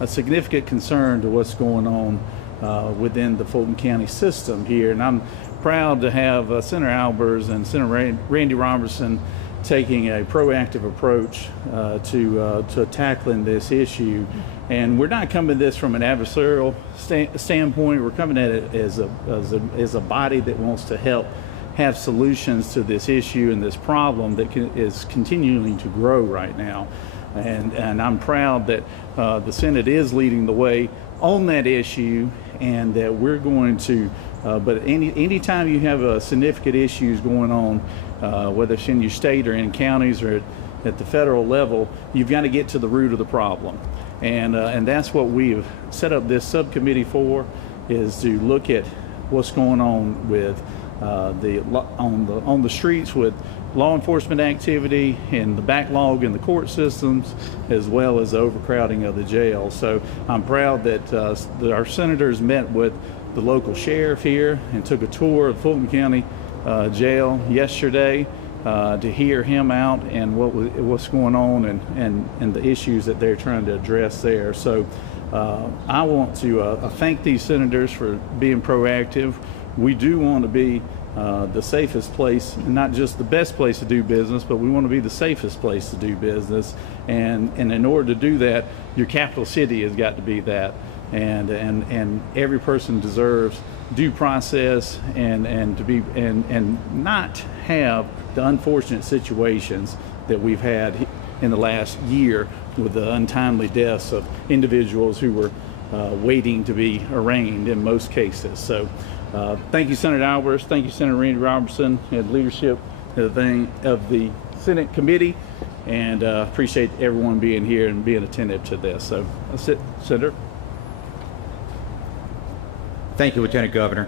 a significant concern to what's going on within the Fulton County system here. And I'm proud to have Senator Albers and Senator Randy Robertson taking a proactive approach to tackling this issue. And we're not coming at this from an adversarial standpoint. We're coming at it as a body that wants to help have solutions to this issue and this problem that is continuing to grow right now. And I'm proud that the Senate is leading the way on that issue, and that we're going to, but anytime you have significant issues going on, whether it's in your state or in counties or at the federal level, you've got to get to the root of the problem. And that's what we've set up this subcommittee for, is to look at what's going on with on the streets with law enforcement activity and the backlog in the court systems, as well as the overcrowding of the jail. So I'm proud that our senators met with the local sheriff here and took a tour of Fulton County Jail yesterday to hear him out and what's going on and the issues that they're trying to address there. So I want to thank these senators for being proactive. We do want to be the safest place, not just the best place to do business, but we want to be the safest place to do business. And in order to do that, your capital city has got to be that. And every person deserves due process and to be and not have the unfortunate situations that we've had in the last year with the untimely deaths of individuals who were waiting to be arraigned in most cases. So thank you, Senator Albers. Thank you, Senator Randy Robertson, and leadership of the Senate committee, and appreciate everyone being here and being attentive to this. So that's it, Senator. Thank you, Lieutenant Governor.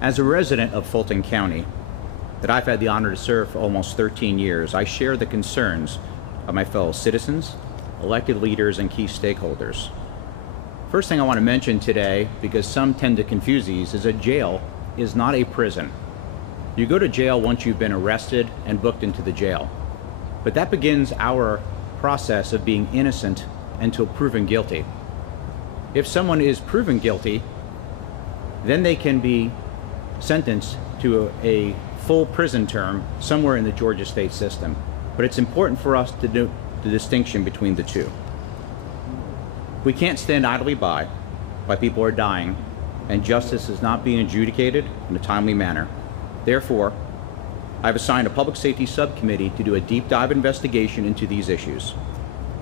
As a resident of Fulton County that I've had the honor to serve for almost 13 years, I share the concerns of my fellow citizens, elected leaders, and key stakeholders. First thing I want to mention today, because some tend to confuse these, is that jail is not a prison. You go to jail once you've been arrested and booked into the jail. But that begins our process of being innocent until proven guilty. If someone is proven guilty, then they can be sentenced to a full prison term somewhere in the Georgia state system. But it's important for us to do the distinction between the two. We can't stand idly by while people are dying and justice is not being adjudicated in a timely manner. Therefore, I've assigned a public safety subcommittee to do a deep dive investigation into these issues,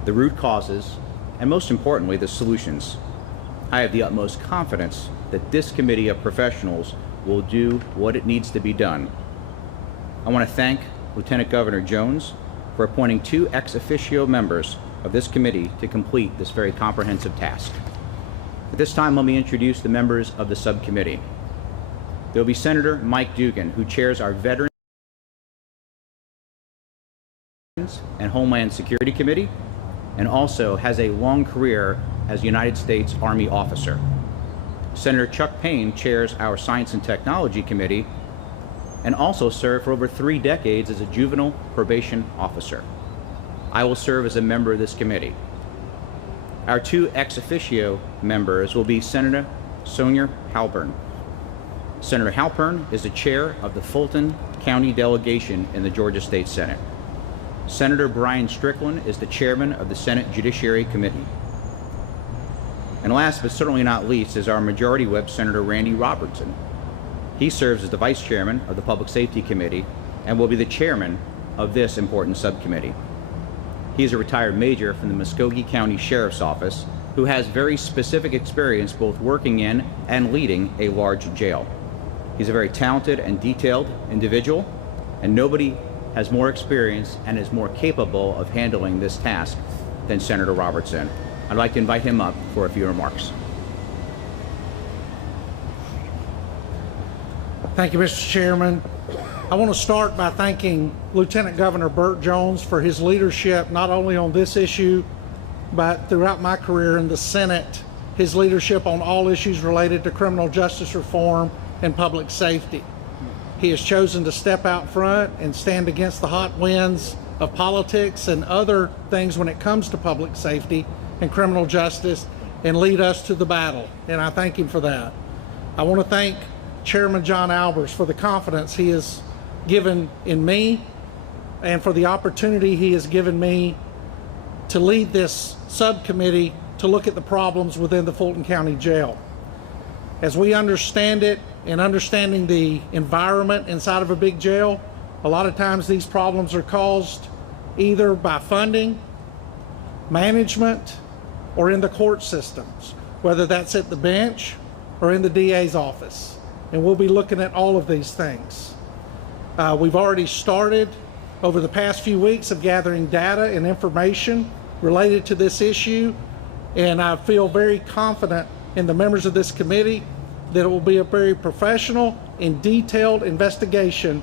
the root causes, and most importantly, the solutions. I have the utmost confidence that this committee of professionals will do what it needs to be done. I want to thank Lieutenant Governor Jones for appointing 2 ex officio members of this committee to complete this very comprehensive task. At this time, let me introduce the members of the subcommittee. There will be Senator Mike Dugan, who chairs our Veterans and Homeland Security Committee, and also has a long career as a United States Army officer. Senator Chuck Payne chairs our Science and Technology Committee and also served for over 3 decades as a juvenile probation officer. I will serve as a member of this committee. Our 2 ex officio members will be Senator Sonia Halpern. Senator Halpern is the chair of the Fulton County delegation in the Georgia State Senate. Senator Brian Strickland is the chairman of the Senate Judiciary Committee. And last but certainly not least is our Majority Whip, Senator Randy Robertson. He serves as the vice chairman of the Public Safety Committee and will be the chairman of this important subcommittee. He is a retired major from the Muskogee County Sheriff's Office who has very specific experience both working in and leading a large jail. He's a very talented and detailed individual, and nobody has more experience and is more capable of handling this task than Senator Robertson. I'd like to invite him up for a few remarks. Thank you, Mr. Chairman. I want to start by thanking Lieutenant Governor Burt Jones for his leadership, not only on this issue, but throughout my career in the Senate, his leadership on all issues related to criminal justice reform and public safety. He has chosen to step out front and stand against the hot winds of politics and other things when it comes to public safety, and criminal justice and lead us to the battle. And I thank him for that. I want to thank Chairman John Albers for the confidence he has given in me and for the opportunity he has given me to lead this subcommittee to look at the problems within the Fulton County Jail. As we understand it, and understanding the environment inside of a big jail, a lot of times these problems are caused either by funding, management, or in the court systems, whether that's at the bench or in the DA's office. And we'll be looking at all of these things. We've already started over the past few weeks of gathering data and information related to this issue, and I feel very confident in the members of this committee that it will be a very professional and detailed investigation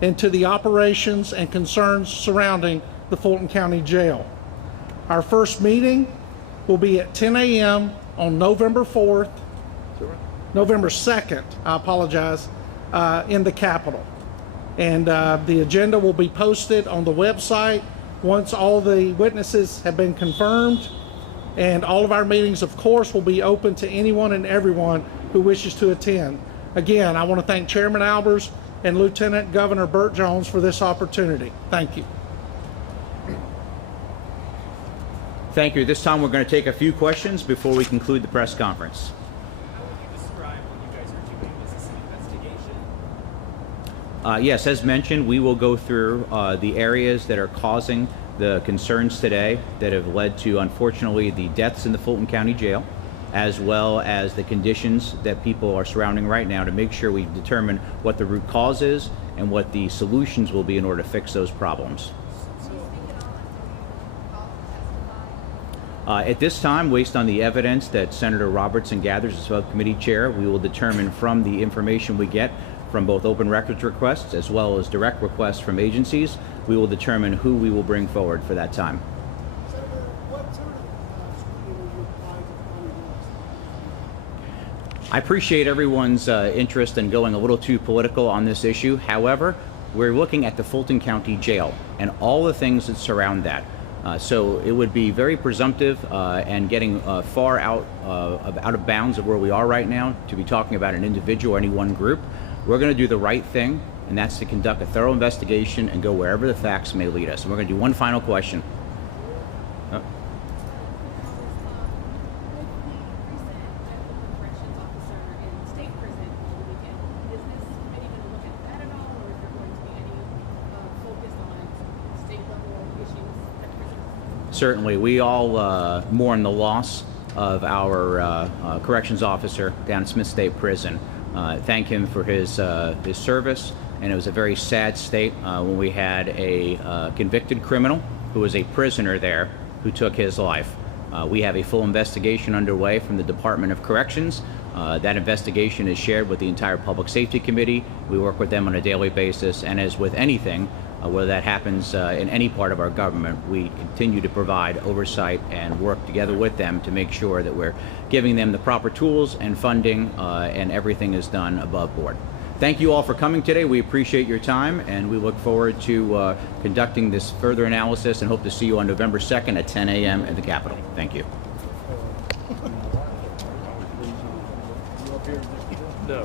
into the operations and concerns surrounding the Fulton County Jail. Our first meeting will be at 10 a.m. on November 4th, November 2nd, I apologize, in the Capitol. And the agenda will be posted on the website once all the witnesses have been confirmed. And all of our meetings, of course, will be open to anyone and everyone who wishes to attend. Again, I want to thank Chairman Albers and Lieutenant Governor Burt Jones for this opportunity. Thank you. Thank you. This time we're going to take a few questions before we conclude the press conference. How would you describe what you guys are doing? Is this an investigation? Yes, as mentioned, we will go through the areas that are causing the concerns today that have led to, unfortunately, the deaths in the Fulton County Jail, as well as the conditions that people are surrounding right now, to make sure we determine what the root cause is and what the solutions will be in order to fix those problems. At this time, based on the evidence that Senator Robertson gathers as subcommittee chair, we will determine from the information we get from both open records requests as well as direct requests from agencies, we will determine who we will bring forward for that time. Senator, what sort of scrutiny will you apply to county laws? I appreciate everyone's interest in going a little too political on this issue. However, we're looking at the Fulton County Jail and all the things that surround that. So it would be very presumptive and getting far out of bounds of where we are right now to be talking about an individual or any one group. We're going to do the right thing, and that's to conduct a thorough investigation and go wherever the facts may lead us. And we're going to do one final question. With the recent death of the corrections officer in state prison over the weekend, is this committee going to look at that at all, or is there going to be any focus on state level issues at prisons? Certainly, we all mourn the loss of our corrections officer down at Smith State Prison. Thank him for his service, and it was a very sad state when we had a convicted criminal who was a prisoner there who took his life. We have a full investigation underway from the Department of Corrections. That investigation is shared with the entire Public Safety Committee. We work with them on a daily basis, and as with anything, whether that happens in any part of our government, we continue to provide oversight and work together with them to make sure that we're giving them the proper tools and funding, and everything is done above board. Thank you all for coming today. We appreciate your time, and we look forward to conducting this further analysis and hope to see you on November 2nd at 10 a.m. at the Capitol. Thank you. No,